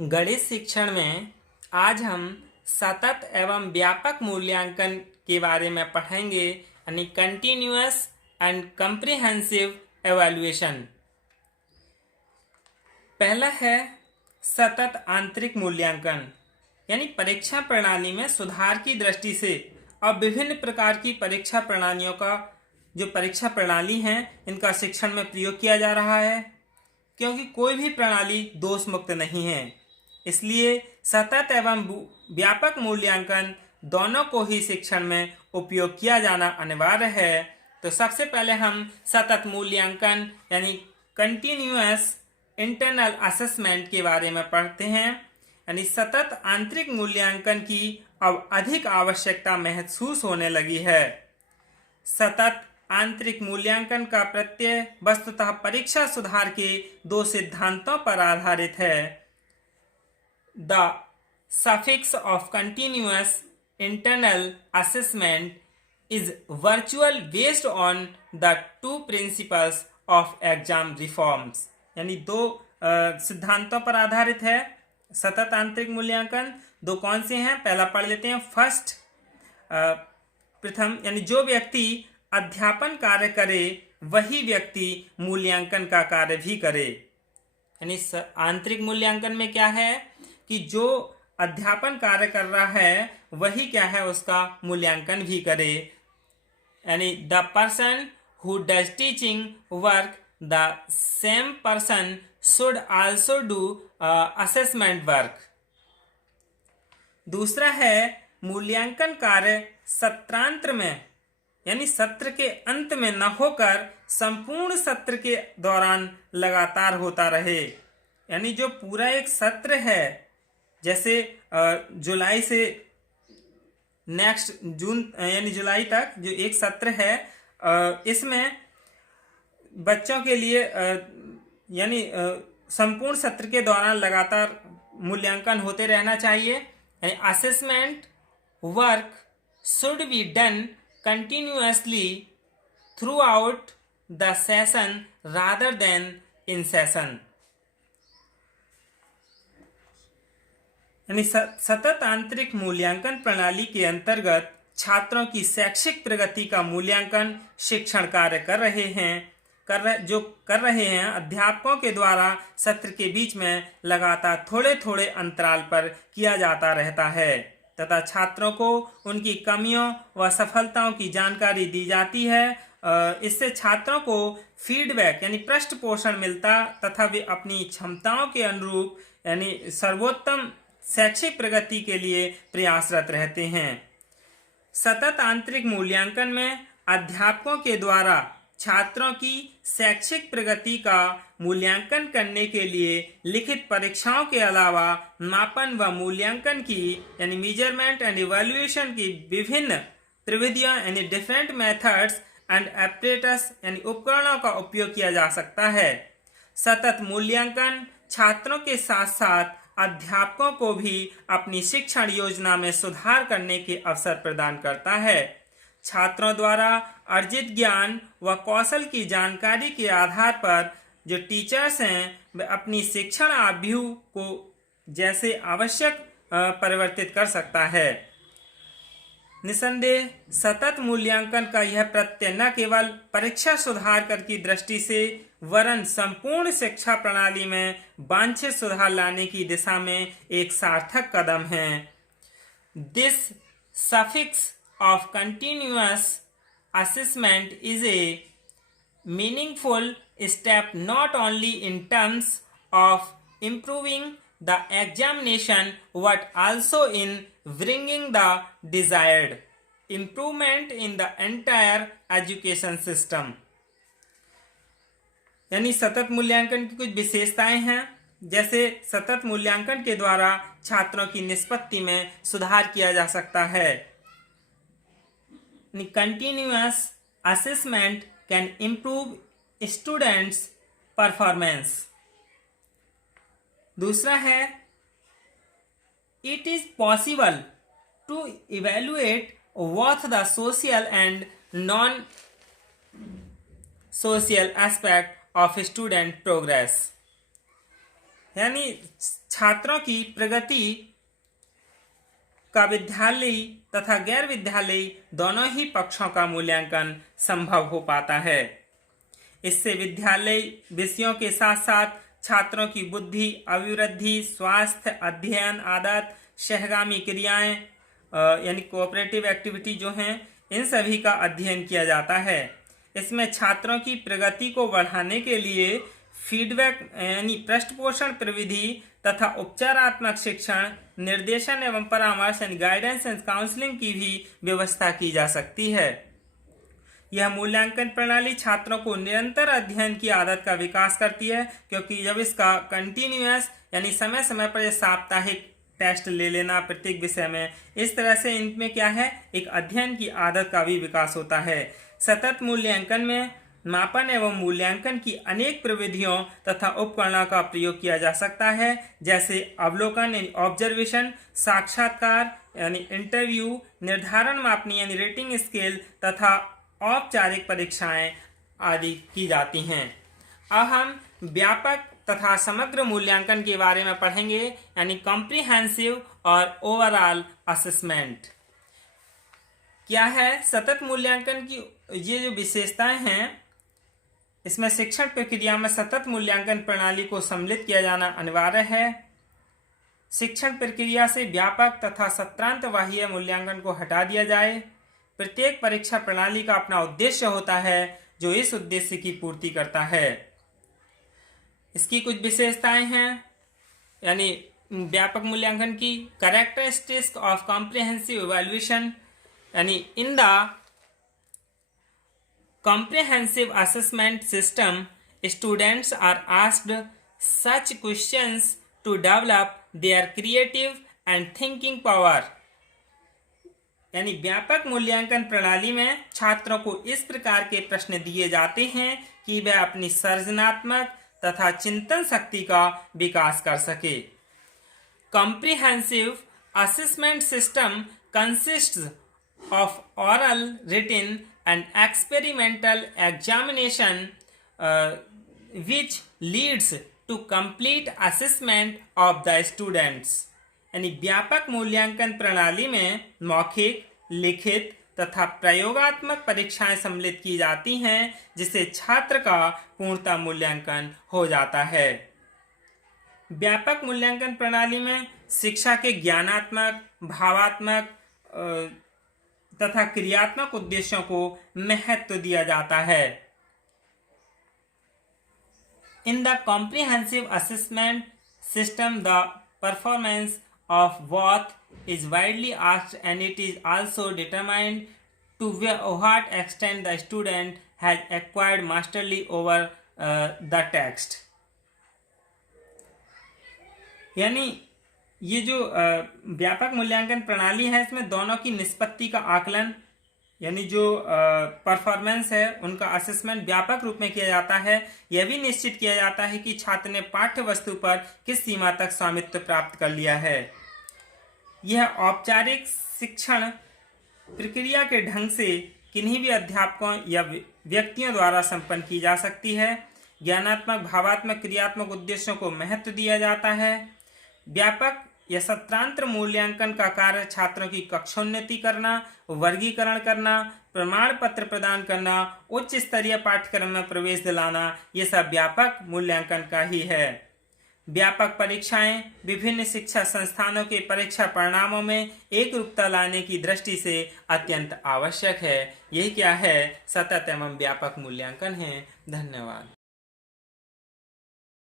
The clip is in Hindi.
गणित शिक्षण में आज हम सतत एवं व्यापक मूल्यांकन के बारे में पढ़ेंगे यानी कंटिन्यूअस एंड कम्प्रिहेंसिव एवेल्युएशन। पहला है सतत आंतरिक मूल्यांकन यानी परीक्षा प्रणाली में सुधार की दृष्टि से अब विभिन्न प्रकार की परीक्षा प्रणालियों का जो परीक्षा प्रणाली हैं इनका शिक्षण में प्रयोग किया जा रहा है, क्योंकि कोई भी प्रणाली दोष मुक्त नहीं है। इसलिए सतत एवं व्यापक मूल्यांकन दोनों को ही शिक्षण में उपयोग किया जाना अनिवार्य है। तो सबसे पहले हम सतत मूल्यांकन यानी कंटिन्यूअस इंटरनल असेसमेंट के बारे में पढ़ते हैं। यानी सतत आंतरिक मूल्यांकन की अब अधिक आवश्यकता महसूस होने लगी है। सतत आंतरिक मूल्यांकन का प्रत्यय वस्तुतः परीक्षा सुधार के दो सिद्धांतों पर आधारित है। The suffix of continuous internal assessment is virtual based on the two principles of exam reforms। यानी दो सिद्धांतों पर आधारित है सतत आंतरिक मूल्यांकन। दो कौन से हैं, पहला पढ़ लेते हैं। फर्स्ट, प्रथम यानी जो व्यक्ति अध्यापन कार्य करे वही व्यक्ति मूल्यांकन का कार्य भी करे। यानी आंतरिक मूल्यांकन में क्या है कि जो अध्यापन कार्य कर रहा है वही क्या है उसका मूल्यांकन भी करे। यानी the person who does teaching work the same person should also do assessment work. दूसरा है मूल्यांकन कार्य सत्रांत में यानी सत्र के अंत में न होकर संपूर्ण सत्र के दौरान लगातार होता रहे। यानी जो पूरा एक सत्र है, जैसे जुलाई से नेक्स्ट जून यानी जुलाई तक जो एक सत्र है, इसमें बच्चों के लिए यानी संपूर्ण सत्र के दौरान लगातार मूल्यांकन होते रहना चाहिए। यानी assessment work should be done continuously throughout the session rather than in session। यानी सतत आंतरिक मूल्यांकन प्रणाली के अंतर्गत छात्रों की शैक्षिक प्रगति का मूल्यांकन शिक्षण कार्य कर रहे हैं अध्यापकों के द्वारा सत्र के बीच में लगातार थोड़े थोड़े अंतराल पर किया जाता रहता है तथा छात्रों को उनकी कमियों व सफलताओं की जानकारी दी जाती है। इससे छात्रों को फीडबैक यानी पृष्ठ पोषण मिलता तथा वे अपनी क्षमताओं के अनुरूप यानी सर्वोत्तम शैक्षिक प्रगति के लिए प्रयासरत रहते हैं। सतत आंतरिक मूल्यांकन में अध्यापकों के द्वारा छात्रों की शैक्षिक प्रगति का मूल्यांकन करने के लिए लिखित परीक्षाओं के अलावा मापन व मूल्यांकन की यानी मेजरमेंट एंड इवैल्यूएशन की विभिन्न त्रिविधियां यानी डिफरेंट मेथड्स एंड एपरेटस यानी उपकरणों का उपयोग किया जा सकता है। सतत मूल्यांकन छात्रों के साथ साथ अध्यापकों को भी अपनी शिक्षण योजना में सुधार करने के अवसर प्रदान करता है। छात्रों द्वारा अर्जित ज्ञान व कौशल की जानकारी के आधार पर जो टीचर्स हैं वे अपनी शिक्षण आव्यूह को जैसे आवश्यक परिवर्तित कर सकता है। निसंदेह सतत मूल्यांकन का यह प्रत्यय न केवल परीक्षा सुधार कर की दृष्टि से वरन संपूर्ण शिक्षा प्रणाली में वांछित सुधार लाने की दिशा में एक सार्थक कदम है। This suffix of continuous assessment is a meaningful step not only in terms of improving the examination but also in bringing the desired improvement in the entire education system। यानी सतत मूल्यांकन की कुछ विशेषताएं हैं, जैसे सतत मूल्यांकन के द्वारा छात्रों की निष्पत्ति में सुधार किया जा सकता है। Continuous assessment can improve students' performance। दूसरा है it is possible to evaluate both the social and non-social aspect of student progress। यानी छात्रों की प्रगति का विद्यालयी तथा गैर विद्यालयी दोनों ही पक्षों का मूल्यांकन संभव हो पाता है। इससे विद्यालय विषयों के साथ साथ छात्रों की बुद्धि, अभिवृद्धि, स्वास्थ्य, अध्ययन आदत, सहगामी क्रियाएं यानी कोऑपरेटिव एक्टिविटी जो हैं, इन सभी का अध्ययन किया जाता है। इसमें छात्रों की प्रगति को बढ़ाने के लिए फीडबैक यानी पृष्ठपोषण प्रविधि तथा उपचारात्मक शिक्षण, निर्देशन एवं परामर्श यानी गाइडेंस एंड काउंसलिंग की भी व्यवस्था की जा सकती है। यह मूल्यांकन प्रणाली छात्रों को निरंतर अध्ययन की आदत का विकास करती है, क्योंकि जब इसका कंटिन्यूअस यानी समय समय पर साप्ताहिक टेस्ट ले लेना प्रत्येक विषय में, इस तरह से इनमें क्या है, एक अध्ययन की आदत का भी विकास होता है। सतत मूल्यांकन में मापन एवं मूल्यांकन की अनेक प्रविधियों तथा उपकरणों का प्रयोग किया जा सकता है, जैसे अवलोकन यानी ऑब्जर्वेशन, साक्षात्कार यानी इंटरव्यू, निर्धारण मापनी यानी रेटिंग स्केल तथा औपचारिक परीक्षाएं आदि की जाती हैं। अब हम व्यापक तथा समग्र मूल्यांकन के बारे में पढ़ेंगे, यानी कॉम्प्रिहेंसिव और ओवरऑल असेसमेंट। क्या है सतत मूल्यांकन की ये जो विशेषताएं हैं, इसमें शिक्षण प्रक्रिया में सतत मूल्यांकन प्रणाली को सम्मिलित किया जाना अनिवार्य है। शिक्षण प्रक्रिया से व्यापक तथा सत्रांत बाह्य मूल्यांकन को हटा दिया जाए। प्रत्येक परीक्षा प्रणाली का अपना उद्देश्य होता है जो इस उद्देश्य की पूर्ति करता है। इसकी कुछ विशेषताएं हैं, यानी व्यापक मूल्यांकन की कैरेक्टरिस्टिक्स ऑफ कॉम्प्रिहेंसिव इवैल्यूएशन, यानी in the comprehensive assessment system, students are asked such questions to develop their creative and thinking power। यानी व्यापक मूल्यांकन प्रणाली में छात्रों को इस प्रकार के प्रश्न दिए जाते हैं कि वह अपनी सृजनात्मक तथा चिंतन शक्ति का विकास कर सके। Comprehensive assessment system consists of oral, written and experimental examination which leads to complete assessment of the students। यानी व्यापक मूल्यांकन प्रणाली में मौखिक, लिखित तथा प्रयोगात्मक परीक्षाएं सम्मिलित की जाती हैं, जिससे छात्र का पूर्णतः मूल्यांकन हो जाता है। व्यापक मूल्यांकन प्रणाली में शिक्षा के ज्ञानात्मक, भावात्मक तथा क्रियात्मक उद्देश्यों को महत्व दिया जाता है। In the comprehensive assessment system, the performance of both is widely asked and it is also determined to what extent the student has acquired mastery over the text। यानी ये जो व्यापक मूल्यांकन प्रणाली है, इसमें दोनों की निष्पत्ति का आकलन यानी जो परफॉर्मेंस है उनका असेसमेंट व्यापक रूप में किया जाता है। यह भी निश्चित किया जाता है कि छात्र ने पाठ्य वस्तु पर किस सीमा तक स्वामित्व प्राप्त कर लिया है। यह औपचारिक शिक्षण प्रक्रिया के ढंग से किन्हीं भी अध्यापकों या व्यक्तियों द्वारा संपन्न की जा सकती है। ज्ञानात्मक, भावात्मक, क्रियात्मक उद्देश्यों को महत्व दिया जाता है। व्यापक या सत्रांत मूल्यांकन का कार्य छात्रों की कक्षोन्नति करना, वर्गीकरण करना, प्रमाण पत्र प्रदान करना, उच्च स्तरीय पाठ्यक्रम में प्रवेश दिलाना, ये सब व्यापक मूल्यांकन का ही है। व्यापक परीक्षाएं विभिन्न शिक्षा संस्थानों के परीक्षा परिणामों में एक रूपता लाने की दृष्टि से अत्यंत आवश्यक है। यही क्या है, सतत एवं व्यापक मूल्यांकन है। धन्यवाद।